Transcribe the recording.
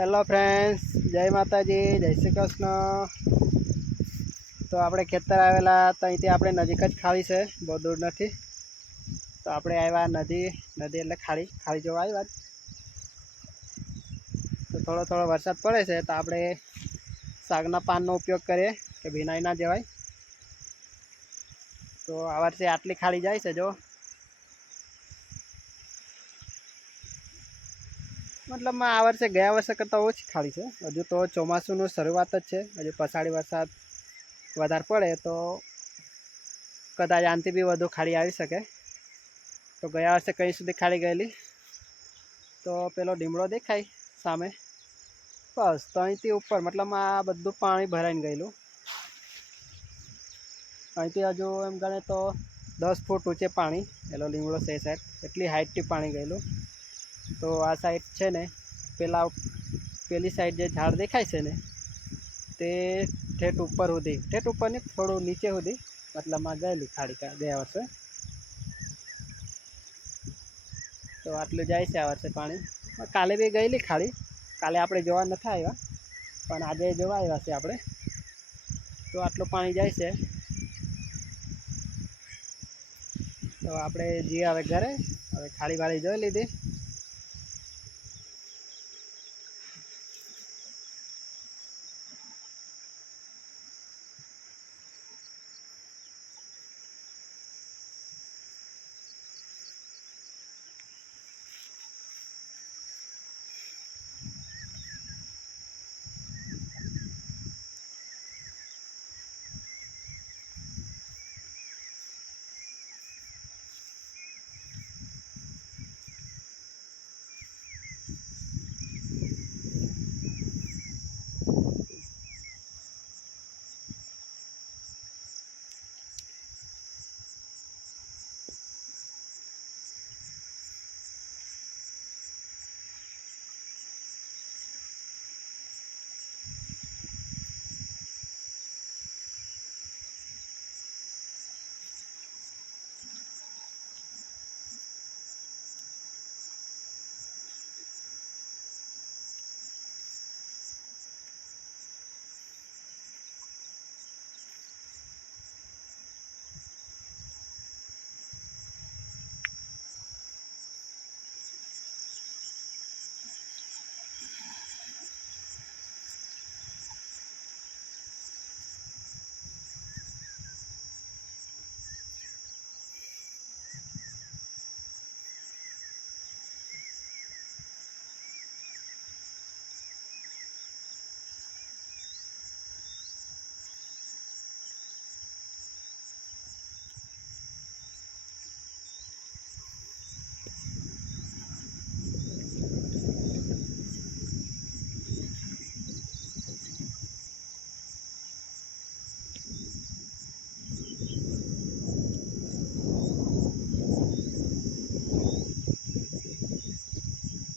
Hello friends જય માતાજી, જય શ્રી કૃષ્ણ. તો આપણે ખેતર આવેલા, તો અહીંથી આપણે નજીક જ ખાલી છે, બહુ દૂર નથી. તો આપણે આવ્યા નદી નદી એટલે ખાડી ખાલી જોવા આવ્યા તો થોડો થોડો વરસાદ પડે છે, તો આપણે શાકના પાનનો ઉપયોગ કરીએ, કે ભીનાઈ ના જવાય તો આ વર્ષે આટલી ખાડી જાય છે, જો. મતલબમાં આ વર્ષે ગયા વર્ષે કરતાં ઓછી ખાલી છે. હજુ તો ચોમાસુનું શરૂઆત જ છે. હજુ પછાડી વરસાદ વધારે પડે તો કદાચ આનથી બી વધુ ખાડી આવી શકે. તો ગયા વર્ષે કઈ સુધી ખાડી ગયેલી? તો પેલો ડીમડો દેખાય સામે. બસ, તો અહીંથી ઉપર મતલબ આ બધું પાણી ભરાઈને ગયેલું. અહીંથી હજુ એમ ગણે તો દસ ફૂટ ઊંચે પાણી, પેલો લીમડો છે સાહેબ એટલી હાઇટથી પાણી ગયેલું. તો આ સાઈડ છે ને, પેલા પેલી સાઈડ જે ઝાડ દેખાય છે ને, તે ઠેઠ ઉપર સુધી, ઠેઠ ઉપર નહીં થોડું નીચે સુધી મતલબમાં ગયેલી ખાડી ગયા વર્ષે. તો આટલું જાય છે આ વર્ષે પાણી. કાલે બી ગયેલી ખાડી, કાલે આપણે જોવા નથી આવ્યા, પણ આજે જોવા આવ્યા છે આપણે. તો આટલું પાણી જાય છે. તો આપણે જઈએ હવે ઘરે, હવે ખાડી વાળી જોઈ લીધી.